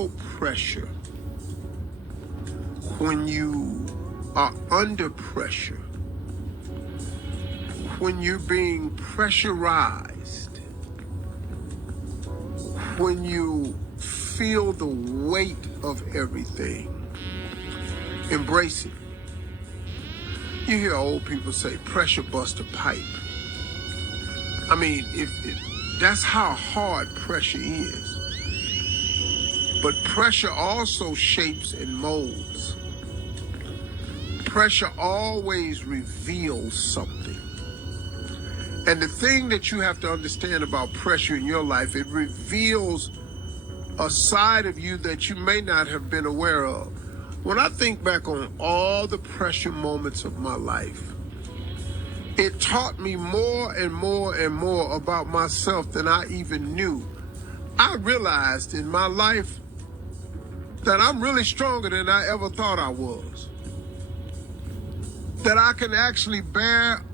handle pressure, when you are under pressure, when you're being pressurized, when you feel the weight of everything, embrace it. You hear old people say, pressure busts a pipe. I mean, that's how hard pressure is. But pressure also shapes and molds. Pressure always reveals something. And the thing that you have to understand about pressure in your life, it reveals a side of you that you may not have been aware of. When I think back on all the pressure moments of my life, it taught me more and more and more about myself than I even knew. I realized in my life that I'm really stronger than I ever thought I was. That I can actually bear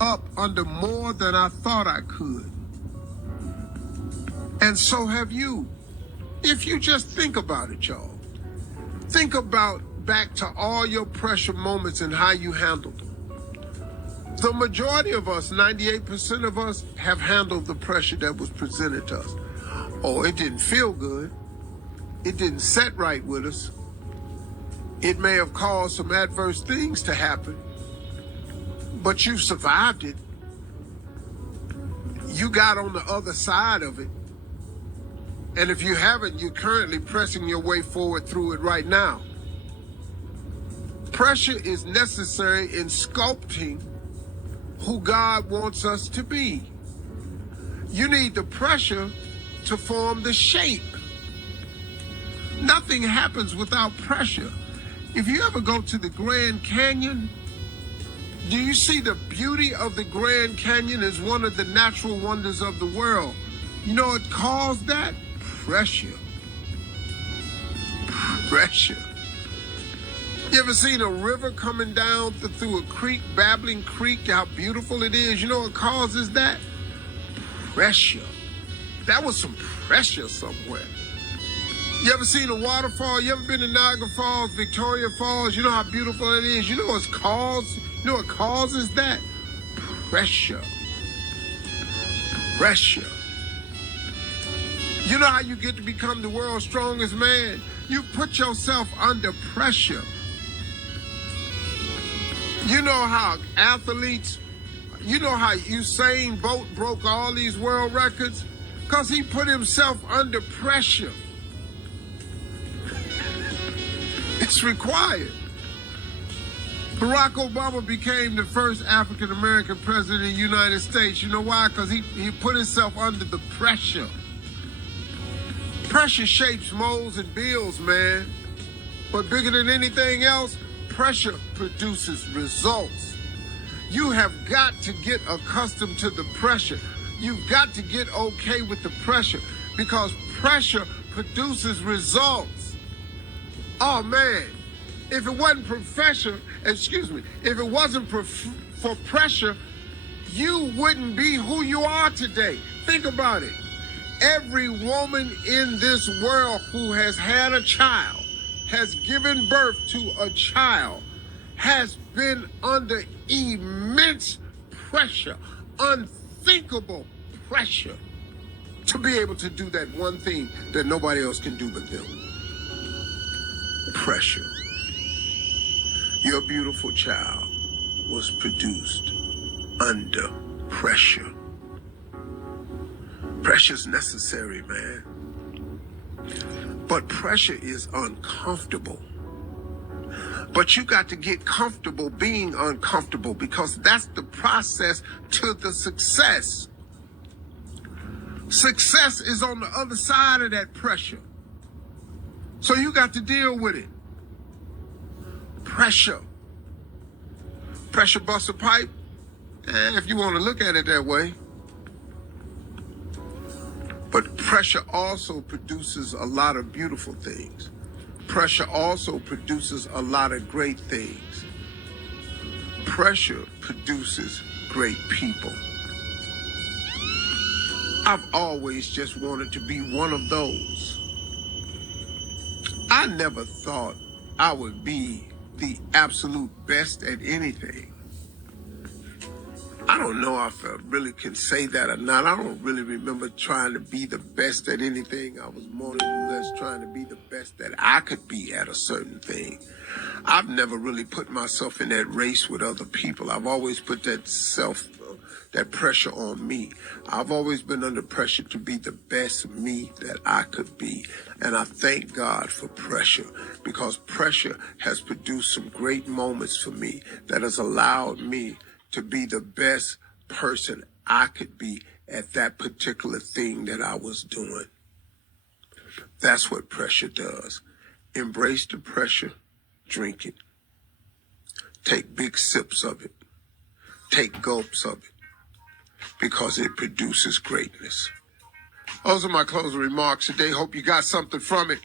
up under more than I thought I could. And so have you. If you just think about it, y'all. Think about back to all your pressure moments and how you handled them. The majority of us, 98% of us, have handled the pressure that was presented to us. Oh, it didn't feel good. It didn't set right with us. It may have caused some adverse things to happen, but you survived it. You got on the other side of it. And if you haven't, you're currently pressing your way forward through it right now. Pressure is necessary in sculpting who God wants us to be. You need the pressure to form the shape. Nothing happens without pressure. If you ever go to the Grand Canyon, do you see the beauty of the Grand Canyon as one of the natural wonders of the world? You know what caused that? Pressure. Pressure. You ever seen a river coming down through a creek, babbling creek, how beautiful it is? You know what causes that? Pressure. That was some pressure somewhere. You ever seen a waterfall? You ever been to Niagara Falls, Victoria Falls? You know how beautiful it is? You know what's caused? You know what causes that? Pressure. Pressure. You know how you get to become the world's strongest man? You put yourself under pressure. You know how athletes, you know how Usain Bolt broke all these world records? Because he put himself under pressure. It's required. Barack Obama became the first African-American president of the United States. You know why? Because he put himself under the pressure. Pressure shapes, molds, and builds, man. But bigger than anything else, pressure produces results. You have got to get accustomed to the pressure. You've got to get okay with the pressure because pressure produces results. Oh man, if it wasn't if it wasn't for pressure, you wouldn't be who you are today. Think about it. Every woman in this world who has had a child, has given birth to a child, has been under immense pressure, unthinkable pressure to be able to do that one thing that nobody else can do but them. Pressure. Your beautiful child was produced under pressure. Pressure's necessary, man. But pressure is uncomfortable. But you got to get comfortable being uncomfortable because that's the process to the success. Success is on the other side of that pressure. So you got to deal with it. Pressure. Pressure busts a pipe, if you want to look at it that way. But pressure also produces a lot of beautiful things. Pressure also produces a lot of great things. Pressure produces great people. I've always just wanted to be one of those. I never thought I would be the absolute best at anything. I don't know if I really can say that or not. I don't really remember trying to be the best at anything. I was more or less trying to be the best that I could be at a certain thing. I've never really put myself in that race with other people. I've always put that pressure on me. I've always been under pressure to be the best me that I could be. And I thank God for pressure, because pressure has produced some great moments for me that has allowed me to be the best person I could be at that particular thing that I was doing. That's what pressure does. Embrace the pressure, drink it. Take big sips of it. Take gulps of it, because it produces greatness. Those are my closing remarks today. Hope you got something from it.